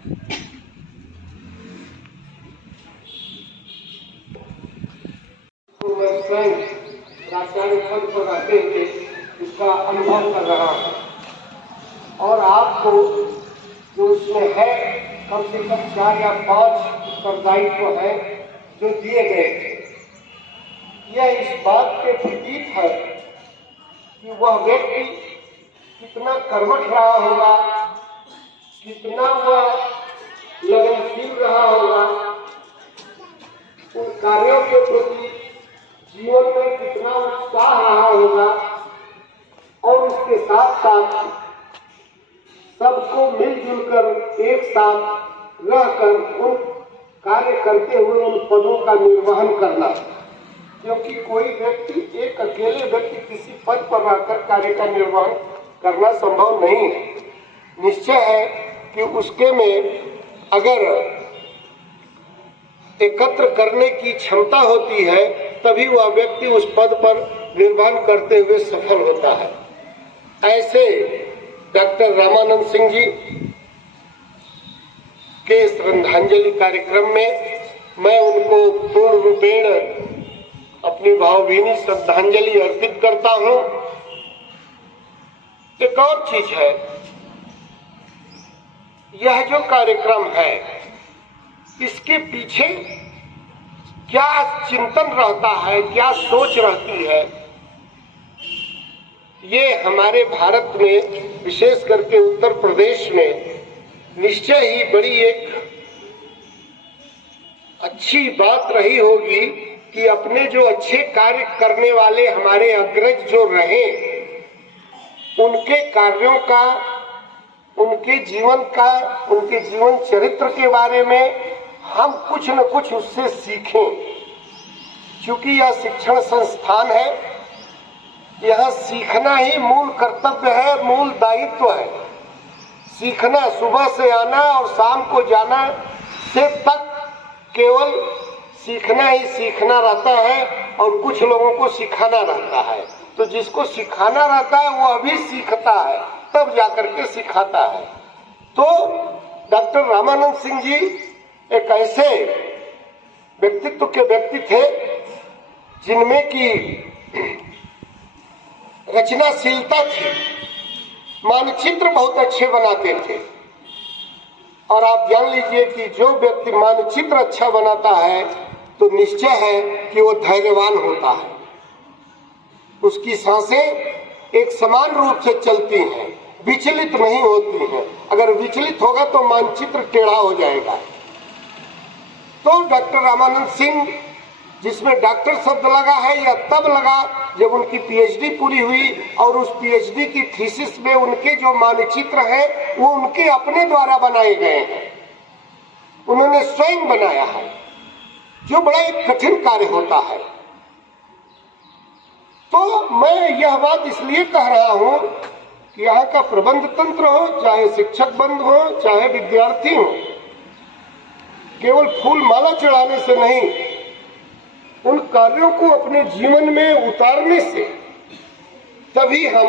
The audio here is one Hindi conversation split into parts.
तो मैं स्वयं प्राचार्य पद पर रहते हुए इसका अनुभव कर रहा हूँ और आपको जो उसमें है कम से कम 4 या 5 उत्तरदायित्व है जो दिए गए थे। यह इस बात के प्रतीक है कि वह व्यक्ति कितना कर्मठ रहा होगा, कितना वह लगनशील रहा होगा, उन कार्यों के प्रति जीवन में कितना उत्साह रहा होगा और उसके साथ साथ सबको मिलजुल कर एक साथ रहकर उन कार्य करते हुए उन पदों का निर्वहन करना। क्योंकि कोई व्यक्ति, एक अकेले व्यक्ति किसी पद पर रहकर कार्य का निर्वहन करना संभव नहीं है। निश्चय है कि उसके में अगर एकत्र करने की क्षमता होती है तभी वह व्यक्ति उस पद पर निर्वहन करते हुए सफल होता है। ऐसे डॉक्टर रामानंद सिंह जी के श्रद्धांजलि कार्यक्रम में मैं उनको पूर्ण रूपेण अपनी भावभीनी श्रद्धांजलि अर्पित करता हूं। एक और चीज है, यह जो कार्यक्रम है इसके पीछे क्या चिंतन रहता है, क्या सोच रहती है, ये हमारे भारत में विशेष करके उत्तर प्रदेश में निश्चय ही बड़ी एक अच्छी बात रही होगी कि अपने जो अच्छे कार्य करने वाले हमारे अग्रज जो रहे उनके कार्यों का, उनके जीवन का, उनके जीवन चरित्र के बारे में हम कुछ न कुछ उससे सीखें। क्योंकि यह शिक्षण संस्थान है, यह सीखना ही मूल कर्तव्य है, मूल दायित्व है। सीखना, सुबह से आना और शाम को जाना से तक केवल सीखना ही सीखना रहता है और कुछ लोगों को सिखाना रहता है। तो जिसको सिखाना रहता है वो अभी सीखता है, तब जाकर के सिखाता है। तो डॉक्टर रामानंद सिंह जी एक ऐसे व्यक्तित्व के व्यक्ति थे जिनमें की रचनाशीलता थी, मानचित्र बहुत अच्छे बनाते थे। और आप जान लीजिए कि जो व्यक्ति मानचित्र अच्छा बनाता है तो निश्चय है कि वो धैर्यवान होता है। उसकी सांसें एक समान रूप से चलती हैं, विचलित नहीं होती हैं। अगर विचलित होगा तो मानचित्र टेढ़ा हो जाएगा। तो डॉक्टर रामानंद सिंह, जिसमें डॉक्टर शब्द लगा है या तब लगा जब उनकी पीएचडी पूरी हुई और उस पीएचडी की थीसिस में उनके जो मानचित्र हैं वो उनके अपने द्वारा बनाए गए हैं, उन्होंने स्वयं बनाया है, जो बड़ा एक कठिन कार्य होता है। तो मैं यह बात इसलिए कह रहा हूं कि यहाँ का प्रबंध तंत्र हो, चाहे शिक्षक बंद हो, चाहे विद्यार्थी हो, केवल फूल माला चढ़ाने से नहीं, उन कार्यों को अपने जीवन में उतारने से तभी हम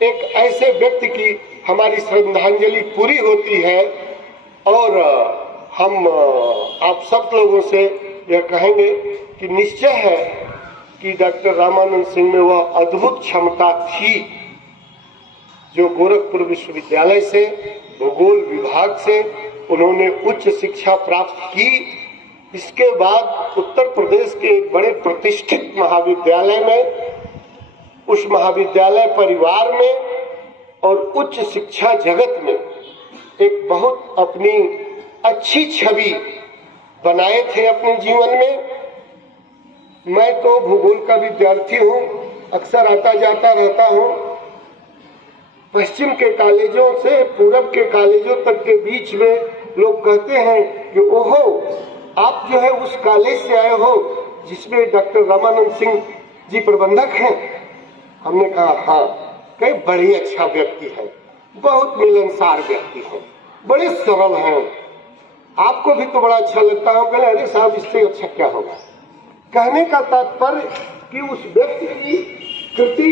एक ऐसे व्यक्ति की हमारी श्रद्धांजलि पूरी होती है। और हम आप सब लोगों से यह कहेंगे कि निश्चय है कि डॉक्टर रामानंद सिंह में वह अद्भुत क्षमता थी जो गोरखपुर विश्वविद्यालय से, भूगोल विभाग से उन्होंने उच्च शिक्षा प्राप्त की। इसके बाद उत्तर प्रदेश के एक बड़े प्रतिष्ठित महाविद्यालय में, उस महाविद्यालय परिवार में और उच्च शिक्षा जगत में एक बहुत अपनी अच्छी छवि बनाए थे अपने जीवन में। मैं तो भूगोल का विद्यार्थी हूँ, अक्सर आता जाता रहता हूँ। पश्चिम के कॉलेजों से पूरब के कॉलेजों तक के बीच में लोग कहते हैं कि ओहो, आप जो है उस कॉलेज से आए हो जिसमें डॉक्टर रामानंद सिंह जी प्रबंधक हैं। हमने कहा हाँ, कई बड़ी अच्छा व्यक्ति है, बहुत मिलनसार व्यक्ति है, बड़े सरल हैं, आपको भी तो बड़ा अच्छा लगता है। कहले अरे साहब, इससे अच्छा क्या होगा। कहने का तात्पर्य कि उस व्यक्ति की कृति,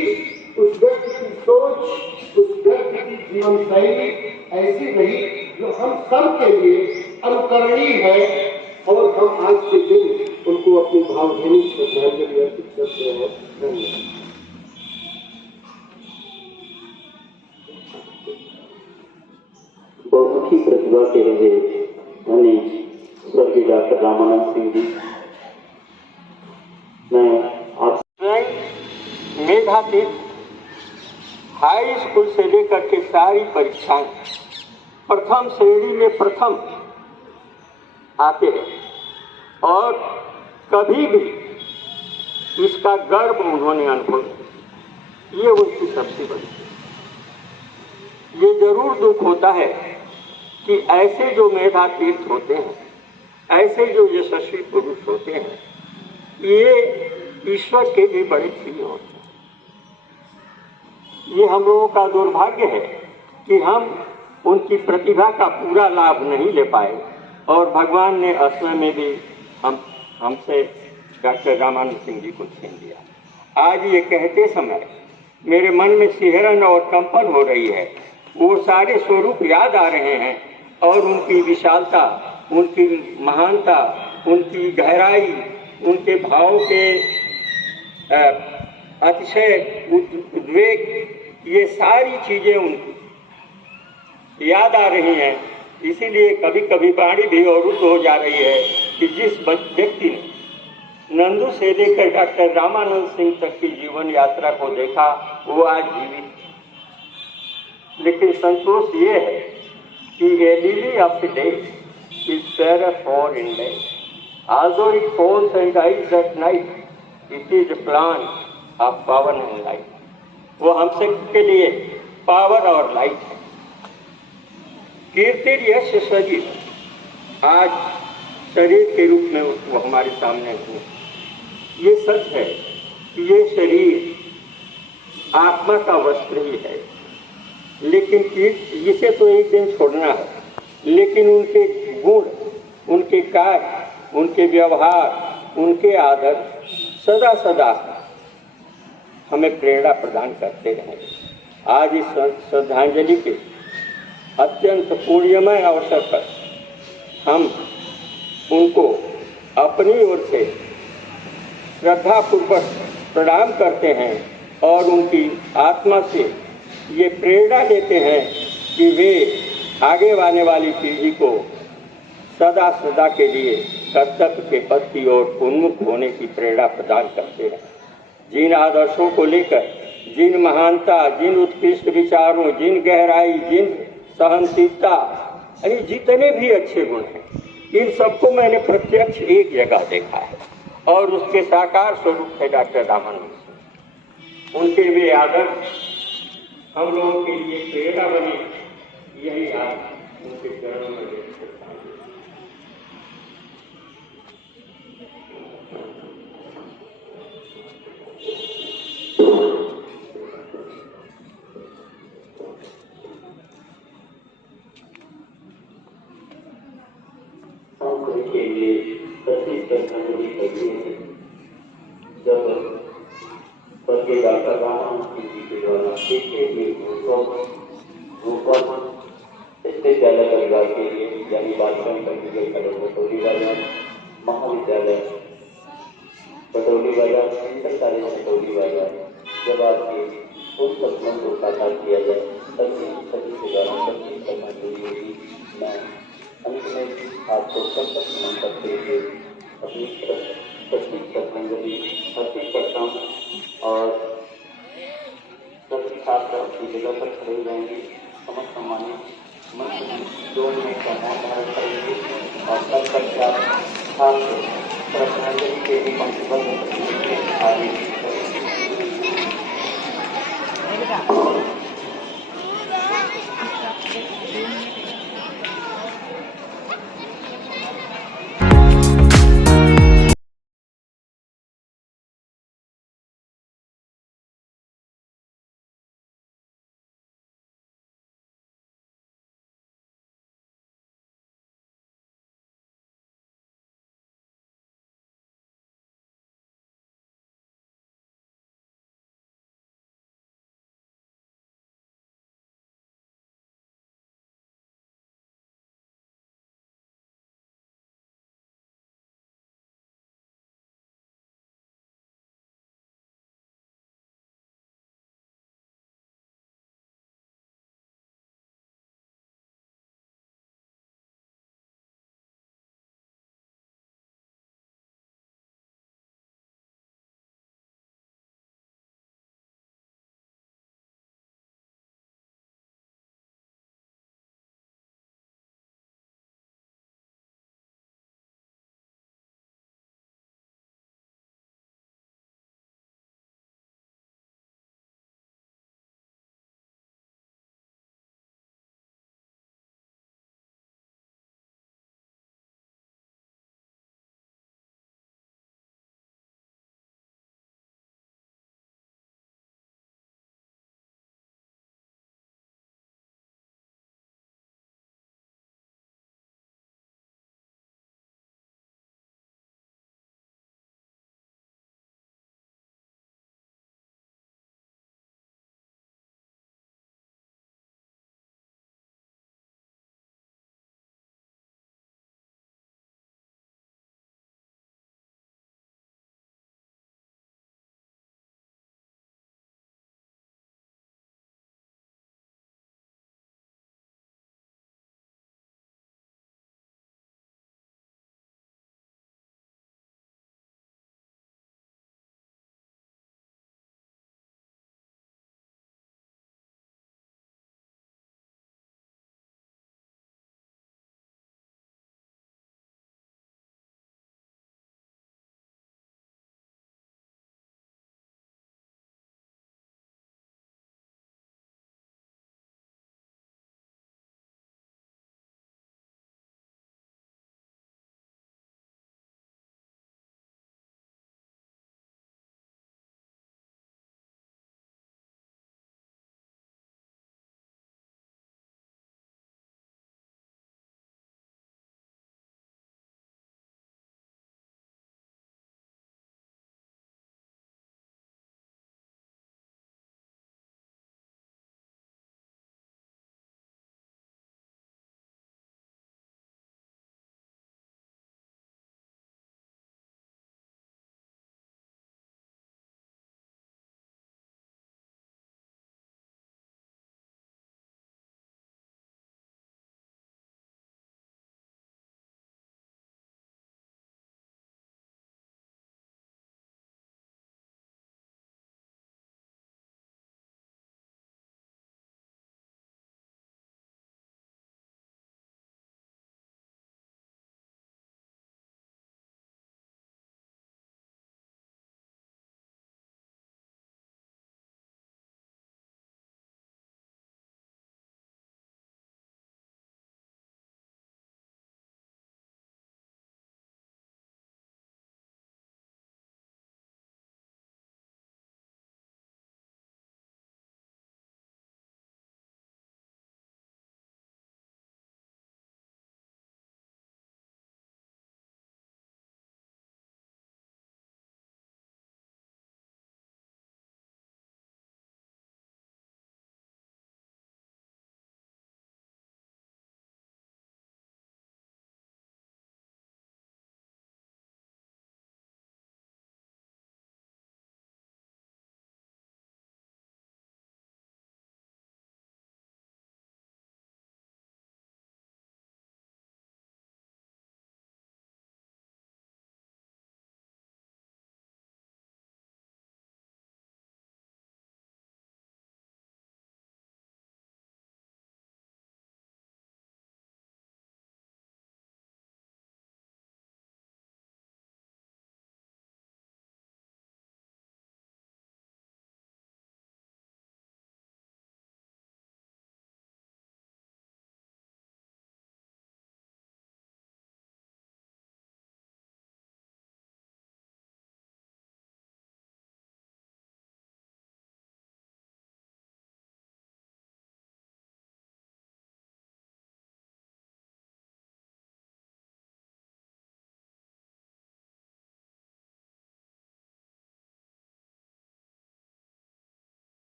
उस व्यक्ति की सोच, उस व्यक्ति की जीवन शैली ऐसी रही जो हम सब के लिए अनुकरणीय है और हम आज के दिन उनको अपनी भावभीनी श्रद्धांजलि अर्पित करते हैं। धन्यवाद। बहुमुखी प्रतिभा के रहे धनी स्वर्गीय डॉक्टर रामानंद सिंह जी, मैं आप मेधातीत हाई स्कूल से लेकर के सारी परीक्षाएं प्रथम श्रेणी में प्रथम आते हैं और कभी भी इसका गर्व उन्होंने अनुभव किया। ये उनकी सबसे बड़ी ये जरूर दुख होता है कि ऐसे जो मेधातीत होते हैं, ऐसे जो यशस्वी पुरुष होते हैं, ये ईश्वर के भी बड़े प्रिय होते हैं। ये हम लोगों का दुर्भाग्य है कि हम उनकी प्रतिभा का पूरा लाभ नहीं ले पाए और भगवान ने असमय में भी हमसे डॉक्टर रामानंद सिंह जी को छीन लिया। आज ये कहते समय मेरे मन में सिहरन और कंपन हो रही है। वो सारे स्वरूप याद आ रहे हैं और उनकी विशालता, उनकी महानता, उनकी गहराई, उनके भाव के अतिशय उद्वेग, ये सारी चीजें उनकी याद आ रही हैं। इसीलिए कभी कभी वाणी भी अवरुद्ध हो जा रही है कि जिस व्यक्ति ने नंदू से लेकर डॉक्टर रामानंद सिंह तक की जीवन यात्रा को देखा, वो आज जीवित। लेकिन संतोष ये है कि a lily of the day is fairer for in day. Although it falls and dies at night, it is a plan of power and light. वो हम सबके लिए पावर और लाइट है। कीर्ति यश सजीव आज शरीर के रूप में वो हमारे सामने हुए। ये सच है कि ये शरीर आत्मा का वस्त्र ही है, लेकिन इसे तो एक दिन छोड़ना है। लेकिन उनके गुण, उनके कार्य, उनके व्यवहार, उनके आदर सदा सदा हमें प्रेरणा प्रदान करते रहेंगे। आज इस श्रद्धांजलि के अत्यंत पुण्यमय अवसर पर हम उनको अपनी ओर से श्रद्धापूर्वक प्रणाम करते हैं और उनकी आत्मा से ये प्रेरणा देते हैं कि वे आगे आने वाली पीढ़ी को सदा सदा के लिए कर्तव्य के पथ की ओर उन्मुख होने की प्रेरणा प्रदान करते हैं। जिन आदर्शों को लेकर, जिन महानता, जिन उत्कृष्ट विचारों, जिन गहराई, जिन सहनशीलता, यानी जितने भी अच्छे गुण हैं, इन सबको मैंने प्रत्यक्ष एक जगह देखा है और उसके साकार स्वरूप है डॉक्टर रामानंद सिंह। उनके वे आदर्श हम लोगों के लिए प्रेरणा बने, यही आज उनके चरणों में व्यक्त करता हूं। के लिए सच्ची श्रद्धांजलि करते हैं। जब स्वर्गीय डॉक्टर रामानंद सिंह जी के द्वारा देखे गए विश्वविद्यालय परिवार के लिए यानी बालिका मेडिकल कॉलेज बटौली बाजार, महाविद्यालय बटौली बाजार, इंटर कॉलेज बटौली बाजार, जब आपके उन सपनों को साकार किया जाए सभी के द्वारा सच्ची श्रद्धांजलि होगी। मैं अंत में आपको सब तक नमन करते हुए अपनी सच्ची श्रद्धांजलि अर्पित करता हूँ और सभी छात्र अपनी जगह पर खड़े हो जाएंगे। समस्त सम्मानित मंच 2 मिनट का मौन धारण करेंगे और तब तक छात्र श्रद्धांजलि के लिए पंक्तिबद्ध आगे